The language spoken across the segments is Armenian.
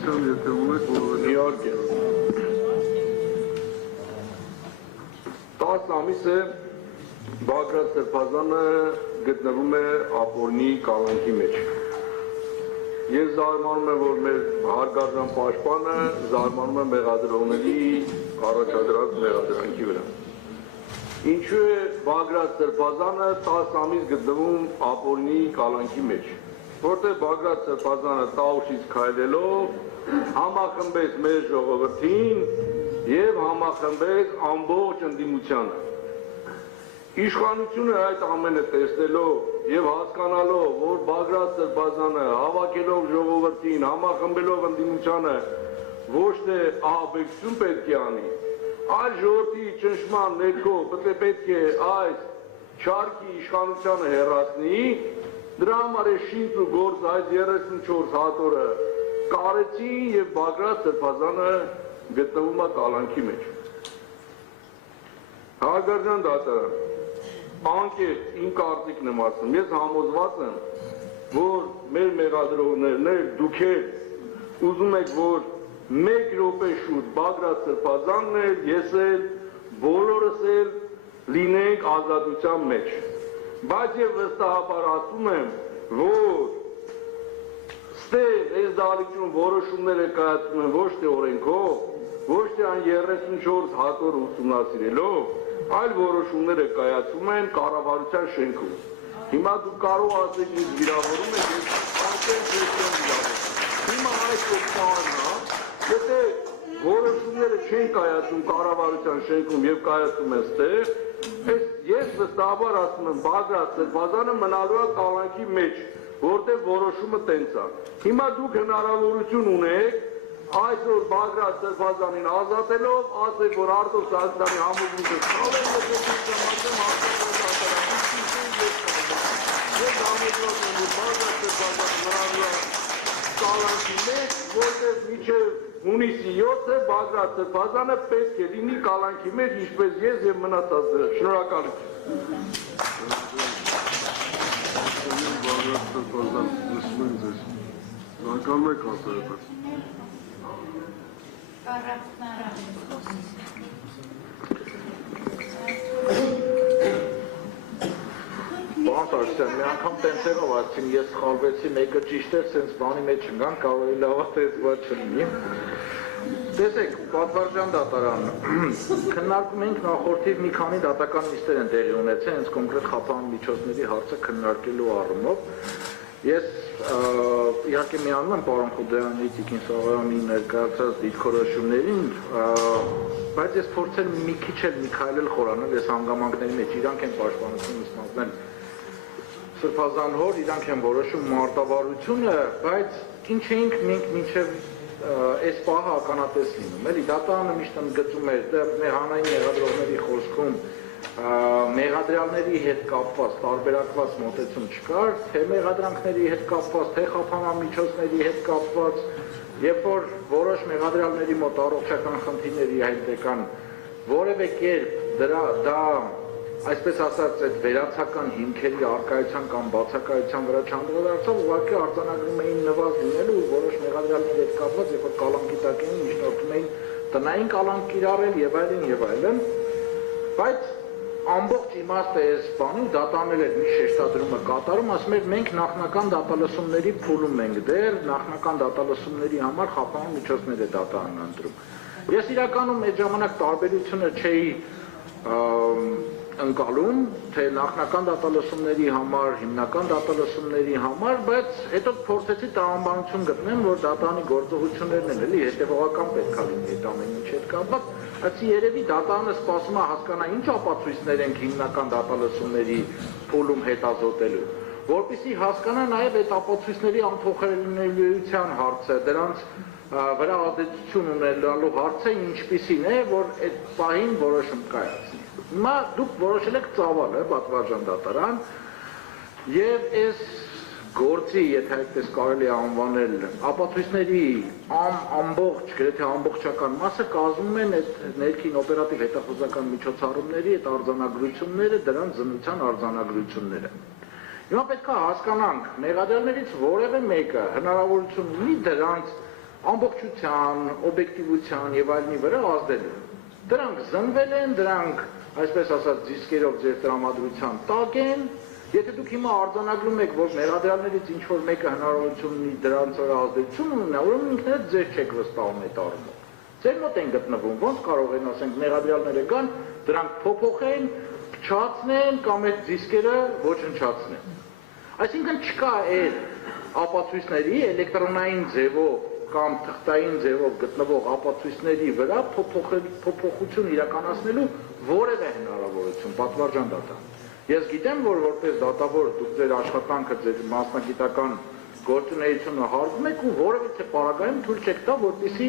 Շնորհակալություն, եթե ունեք, որ իհարկե 10 ամիս է Բագրատ Սրբազանը գտնվում է ապօրինի կալանքի մեջ։ Ես զարմանում եմ, որ մեր հարգարժան պաշտպանը զարմանում է մեղադրողների առաջադրած մեղադրանքի վրա։ Ինչու է Բագրատ Սրբազանը 10 ամիս գտնվում ապօրինի կալանքի մեջ, որտեղ Բագրատ Սրբազանը տաուշից քայլելով համախմբեց մեր ժողովրդին եւ համախմբեց ամբողջ ընդդիմությանը։ Իշխանությունը այդ ամենը տեսնելով եւ հասկանալով, որ Բագրատ Սրբազանը հավաքելով ժողովրդին, համախմբելով ընդդիմությանը ոչ թե ահաբեկություն պետք է անի, այլ ժողովրդի ճնշման ներքո պետք է այս չարքի իշխանությանը հեռացնի, դրա համար է շինչ ու գործ այս 34 հատորը կարեցի եւ Բագրատ Սրբազանը գտնվում է կալանքի մեջ։ Հարգարժան դատարան, անկեղծ իմ կարծիքն եմ ասում, ես համոզված եմ, որ մեր մեղադրողներն դուք ուզում եք, որ 1 րոպե շուտ Բագրատ Սրբազանն էլ, ես էլ, բոլորս էլ լինենք ազատության մեջ, բայց եւ վստահաբար ասում եմ, որ ստեղ այս դահլիճում որոշումները կայացվում են ոչ թե օրենքով, ոչ թե այն 34 հատոր ուսումնասիրելով, այլ որոշումները կայացում են կառավարության շենքում։ Հիմա դուք կարող ասեք ինձ վիրավորում եք, ես հիմա այս օգտանա, եթե որոշումները չեն կայացում կառավարության շենքում եւ կայացում են ստեղ, ես վստահաբար ասում եմ, Բագրատ Սրբազանը մնալու է կալանքի մեջ, որտեղ որոշումը տենց է։ Հիմա դուք հնարավորություն ունեք այսօր Բագրատ Սրբազանին ազատելով, ասեք, որ Արտուր Սարգսյանի համոզմունքը սխալ է, ես համաձայն կալանքի մեջ, որտեղ մինչև հունիսի 7-ը Բագրատ Սրբազանը պետք է լինի կալանքի մեջ, ինչպես ես եւ մնացածը։ Շնորհակալություն։ Բագրատ Սրբազան, լսում եմ ձեզ։ Շնորհակալ եք ասել այդպես։ Պարոն Սարգսյան, մի անգամ տենց եղավ, ասեցին ես սխալվեցի, մեկը ճիշտ էր, սենց բանի մեջ ընկան, կարող է լավ է բաց չլինի։ Տեսեք, պատվարժան դատարան, քննարկում ենք նախորդիվ մի քանի դատական նիստեր են տեղի ունեցել, հենց կոնկրետ խափան միջոցների հարցը քննարկելու առումով։ Ես իհարկե միանում եմ պարոն Խուդայանի, Տիկին Սաղարյանի ներկայացրած դիրքորոշումներին, բայց ես փորձել մի քիչ էլ մի քայլ էլ խորանալ այս հանգամանքների մեջ, իրանք են պաշտպանություն ստանձնել Սրբազան հոր, իրանք են որոշում մարտավարությունը, բայց ինչ էինք մենք մինչև այս պահը ականատես լինում, էլի դատարանը միշտ ընդգծում էր, մեր հանրային մեղադրողների խոսքում մեղադրյալների հետ կապված տարբերակված մոտեցում չկար, թե մեղադրանքների հետ կապված, թե խափանամիջոցների հետ կապված, երբ որ որոշ մեղադրյալների մոտ առողջական խնդիրների հայտեկան որևէ կերպ դա այսպես ասած այդ վերացական հիմքերի արկայության կամ բացակայության վրա չանդրադարձավ, ուղղակի արձանագրում էին նվազ լինելու ու որոշ մեղադրյալների հետ կապված, երբ որ կալանքի տակ էին, միջնորդում էին տնային կալանք կիրառել եւ այլն, բայց ամբողջ իմաստը այս բանի դատանել էր մի շեշտադրումը կատարում, ասում էր մենք նախնական դատալսումների փուլում ենք դեռ, նախնական դատալսումների համար խափան միջոցներ է դատարանն ընտրում։ Ես իրականում այդ ժամանակ տարբերությունը չէի ընկալում, թե նախնական դատալսումների համար, հիմնական դատալսումների համար, բայց հետո փորձեցի տրամաբանություն գտնեմ, որ դատարանի գործողություններն են էլի հետևողական պետք է լինի այդ ամեն ինչի հետ կապված, բայց երևի դատարանը սպասում է հասկանա ինչ ապացույցներ են հիմնական դատալսումների փուլում հետազոտելու, որպեսզի հասկանա նաև այդ ապացույցների անփոխելիության հարցը, դրանց վրա ազդեցություն ունենալու հարցը ինչպիսին է, որ այդ պահին որոշում կայացնի։ Հիմա դուք որոշել եք ծավալ, պատվարժան դատարան, եւ այս գործի, եթե այդպես կարելի է անվանել, ապացույցների ամբողջ, գրեթե ամբողջական մասը կազմում են այդ ներքին օպերատիվ հետախուզական միջոցառումների այդ արձանագրությունները, դրանց զննության արձանագրությունները։ Հիմա պետք է հասկանանք, մեղադրյալներից որևէ մեկը հնարավորություն ունի դրանց ամբողջության, օբյեկտիվության եւ այլնի վրա ազդելու։ Դրանք զնվել են, դրանք, այսպես ասած, դիսկերով ձեր տրամադրության տակ են։ Եթե դուք հիմա արձանագրում եք, որ մեղադրյալներից ինչ որ մեկը հնարավորություն ունի դրանց վրա ազդեցություն ունենա, ուրեմն ինքներդ ձեր չեք վստահում այդ առումով։ Ձեր մոտ են գտնվում, ոնց կարող են, ասենք, մեղադրյալները գան, դրանք փոփոխեն, փչացնեն կամ այդ դիսկերը ոչնչացնեն։ Այսինքն չկա այդ ապացույցների էլեկտրոնային ձևով կամ թղթային ձևով գտնվող ապացույցների վրա փոփոխություն իրականացնելու որևէ հնարավորություն, պատվարժան դատան։ Ես գիտեմ, որ որպես դատավոր դուք ձեր աշխատանքը, ձեր մասնագիտական գործունեությունը հարգում եք ու որևիցե պարագայում թույլ չեք տա, որպեսզի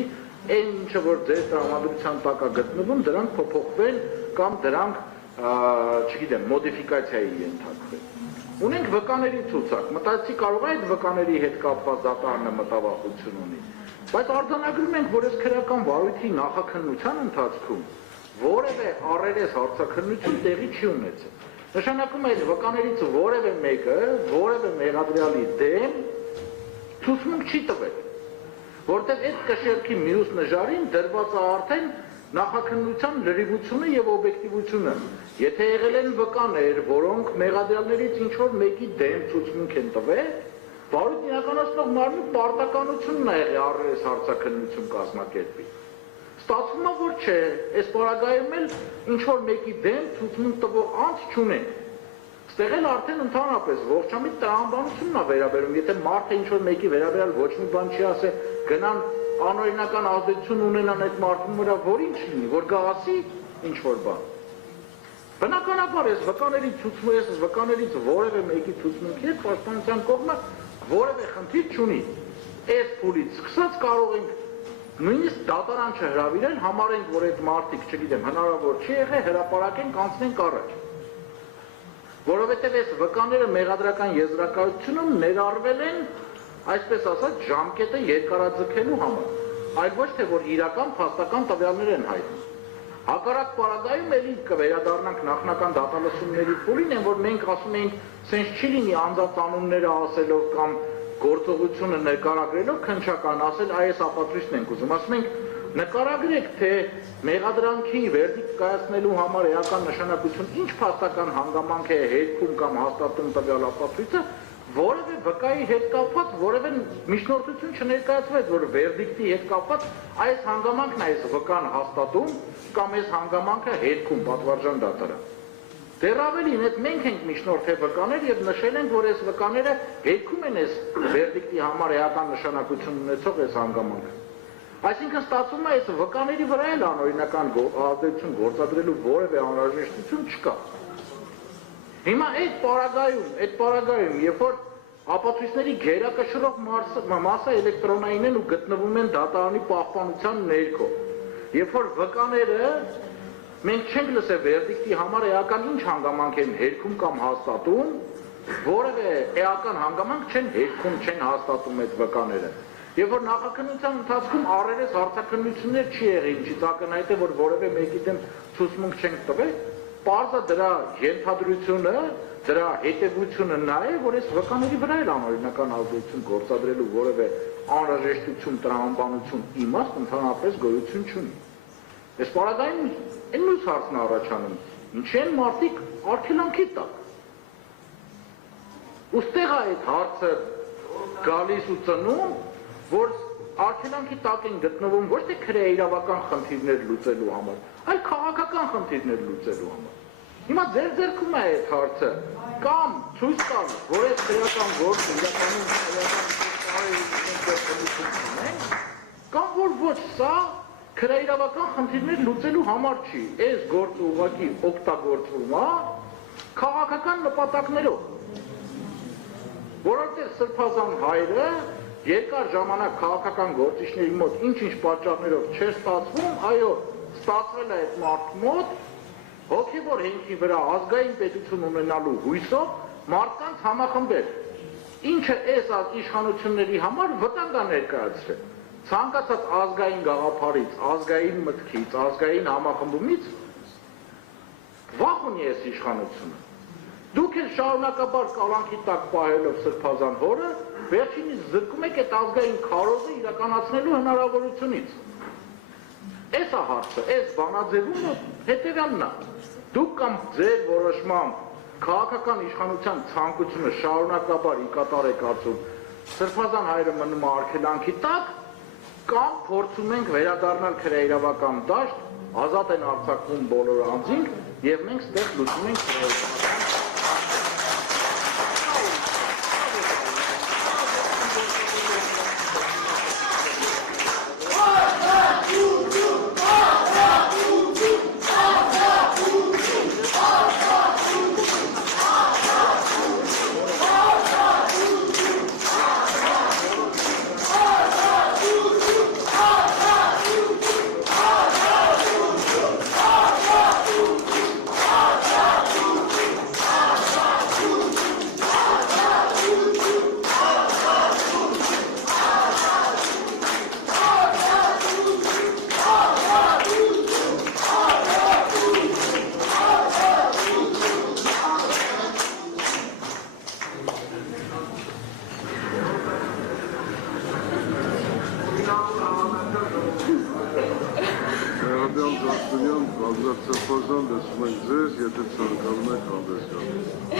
այն ինչը որ ձեր տրամադրության տակ է գտնվում, դրանք փոփոխվեն կամ դրանք, չգիտեմ, մոդիֆիկացիայի ենթարկվեն։ Ունենք վկաների ցուցակ, մտածի կարող է այդ վկաների հետ կապված դատարանը մտավախություն ունի, բայց արձանագրում ենք, որ այս քրեական վարույթի նախաքննության ընթացքում որևէ առերես հարցաքննություն տեղի չի ունեցել։ Նշանակում է, վկաներից որևէ մեկը, որևէ մեղադրյալի դեմ ցուցմունք չի տվել, որտեղ այդ կշեռքի մյուս նժարին դրված է արդեն նախաքննության լրիվությունը եւ օբյեկտիվությունը։ Եթե եղել են վկաներ, որոնք մեղադրյալներից ինչ որ մեկի դեմ ցուցմունք են տվել, վարույթ իրականացնող մարմնի պարտականությունն է եղել առերես հարցաքննություն կազմակերպի։ Ստացվում է, որ չէ, այս պարագայում էլ ինչ որ մեկի դեմ ցուցմունք տվող անձ չունեն։ Ստեղ էլ արդեն ընդհանրապես ողջամիտ տրամաբանությունն է վերաբերում, եթե մարդը ինչ որ մեկի վերաբերյալ ոչ մի բան չի ասել, գնան անօրինական ազդեցություն ունենան այդ մարդու վրա, որ ինչ լինի, որ գա ասի ինչ որ բան։ Բնականաբար այս վկաներից որևէ մեկի ցուցմունքի հետ պաշտպանության կողմը որևէ խնդիր չունի։ Այս փուլից սկսած կարող ենք նույնիսկ դատարան չհրավիրել, համարենք, որ այդ մարդիկ, չգիտեմ, հնարավոր չի եղել, հրապարակենք, անցնենք առաջ։ Որովհետև այս վկաները մեղադրական եզրակացությունում ներառվել են, այսպես ասած, ժամկետը երկարաձգելու համար, այլ ոչ թե որ իրական փաստական տվյալներ են հայտնում։ Հակառակ պարագայում էլի կվերադառնանք նախնական դատալսումների փուլին, են որ մենք ասում էինք, սենց չի լինի անձանց անունները ասելով կամ գործողությունը նկարագրելով քննչական ասել այս ապացույցն ենք ուզում, ասում ենք նկարագրեք, թե մեղադրանքի վերդիկտ կայացնելու համար էական նշանակություն ինչ փաստական հանգամանք է հետքում կամ հաստատում տվյալ ապացույցը, որևէ վկայի հետ կապված որևէ միջնորդություն չներկայացվեց, որ վերդիկտի հետ կապված այս հանգամանքն է այս վկան հաստատում կամ այս հանգամանքը հետքում պատվարժան դատարան։ Դեռ ավելին, այդ մենք ենք միջնորդել վկաներ եւ նշել ենք, որ այս վկաները հետքում են այս վերդիկտի համար էական նշանակություն ունեցող այս հանգամանքը։ Այսինքն ստացվում է, այս վկաների վրա էլ անօրինական ազդեցություն գործադրելու որևէ անհրաժեշտություն չկա։ Հիմա այդ պարագայում, երբ որ ապացույցների գերակշռող մասը էլեկտրոնային են ու գտնվում են դատարանի պահպանության ներքո, երբ որ վկաները մենք չենք լսել վերդիկտի համար էական ինչ հանգամանք են հերքում կամ հաստատում, որևէ էական հանգամանք չեն հերքում, չեն հաստատում այդ վկաները։ Եվ որ նախաքննության ընթացքում առերես հարցաքննություններ չի եղել, ինչից ակնհայտ է, որ որևէ մեկի դեմ ցուցմունք չենք տվել, պարզը դրա ենթադրությունը, դրա հետևությունը նա է, որ այս վկաների վրա էլ անօրինական ազդեցություն գործադրելու որևէ անհրաժեշտություն, տրամաբանություն, իմաստ ընդհանրապես գոյություն չունի։ Այս պարագայում այն մյուս հարցն առաջանում, ինչ են մարդիկ արգելանքի տակ։ Ուստեղ այդ հարցը գալիս ու ծնում, որ արգելանքի տակ են գտնվում ոչ թե քրեաիրավական խնդիրներ լուծելու համար, այլ քաղաքական խնդիրներ լուծելու համար։ Հիմա ձեր ձեռքում է այդ հարցը, կամ ցույց տալ, որ այս քրեական գործը իրականում կամ որ ոչ սա քրեաիրավական խնդիրներ լուծելու համար չի, այս գործը ուղղակի օգտագործվում է քաղաքական նպատակներով, որովհետև Սրբազան հայրը երկար ժամանակ քաղաքական գործիչների մոտ ինչ-ինչ պատճառներով չէր ստացվում, այո, ստացվել է այդ մարդու մոտ հոգևոր հենքի վրա ազգային պետություն ունենալու հույսով մարդկանց համախմբել, ինչը այս իշխանությունների համար վտանգ է ներկայացրել։ Ցանկացած ազգային գաղափարից, ազգային մտքից, ազգային համախմբումից վախ ունի այս իշխանությունը։ Դուք էլ շարունակաբար կալանքի տակ պահելով Սրբազան հորը, վերջինիս զրկում եք այդ ազգային քարոզը իրականացնելու հնարավորությունից։ Այս է հարցը, այս բանաձևումը հետևյալն է։ Դուք կամ ձեր որոշմամբ քաղաքական իշխանության ցանկությունը շարունակաբար ի կատար եք ածում, Սրբազան հայերը մնում է արգելանքի տակ, կամ փորձում ենք վերադառնալ քրեիրավական դաշտ, ազատ են արձակվում բոլոր անձինք, եւ մենք ստեղ լուծում ենք քրեիրավական Զարդանյան, Բաղդատ Սրբազան, լսում ենք ձեզ, եթե ցանկանում եք հանդես գալ։